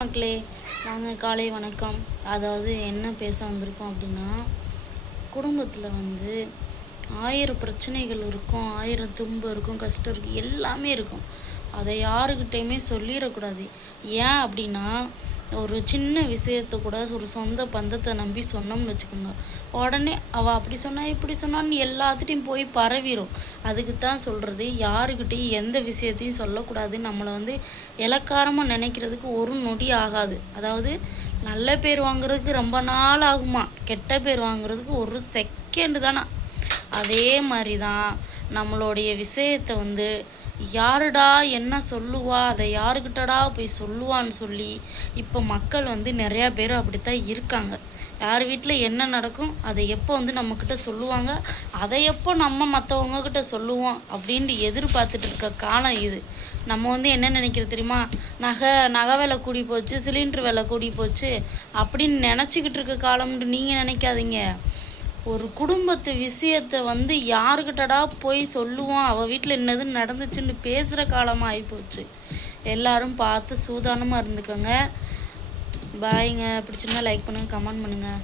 மக்களே, வாங்க காலை வணக்கம். அதாவது என்ன பேச வந்திருக்கோம் அப்படின்னா, குடும்பத்தில் 1000 பிரச்சனைகள் இருக்கும், 1000 துன்பம் இருக்கும், கஷ்டம் இருக்கும், எல்லாமே இருக்கும். அதை யாருக்கிட்டையுமே சொல்லிடக்கூடாது. ஏன் அப்படின்னா, ஒரு சின்ன விஷயத்தை கூட ஒரு சொந்த பந்தத்தை நம்பி சொன்னோம்னு வச்சுக்கோங்க, உடனே அவள் அப்படி சொன்னா இப்படி சொன்னான்னு எல்லாத்துட்டையும் போய் பரவிடும். அதுக்கு தான் சொல்கிறது, யாருக்கிட்டையும் எந்த விஷயத்தையும் சொல்லக்கூடாது. நம்மளை இளக்காரமாக நினைக்கிறதுக்கு ஒரு நொடி ஆகாது. அதாவது நல்ல பேர் வாங்குறதுக்கு ரொம்ப நாள் ஆகுமா, கெட்ட பேர் வாங்குறதுக்கு ஒரு செகண்டு தானே. அதே மாதிரி தான் நம்மளுடைய விஷயத்தை யாருடா என்ன சொல்லுவா, அதை யாருக்கிட்டடா போய் சொல்லுவான்னு சொல்லி இப்போ மக்கள் நிறையா பேர் அப்படித்தான் இருக்காங்க. யார் வீட்டில் என்ன நடக்கும், அதை எப்போ நம்மக்கிட்ட சொல்லுவாங்க, அதை எப்போ நம்ம மற்றவங்கக்கிட்ட சொல்லுவோம் அப்படின்ட்டு எதிர்பார்த்துட்டு இருக்க காலம் இது. நம்ம என்ன நினைக்கிறது தெரியுமா, நகை விலை கூடி போச்சு, சிலிண்டர் விலை கூடி போச்சு அப்படின்னு நினச்சிக்கிட்டு இருக்க காலம்னு நீங்கள் நினைக்காதீங்க. ஒரு குடும்பத்து விஷயத்தை யாருக்கிட்டடா போய் சொல்லுவோம், அவள் வீட்டில் என்னதுன்னு நடந்துச்சுன்னு பேசுகிற காலமாக ஆகிப்போச்சு. எல்லாரும் பார்த்து சூதானமாக இருந்துக்கோங்க. பாய்ங்க. பிடிச்சிருந்தா லைக் பண்ணுங்கள், கமெண்ட் பண்ணுங்கள்.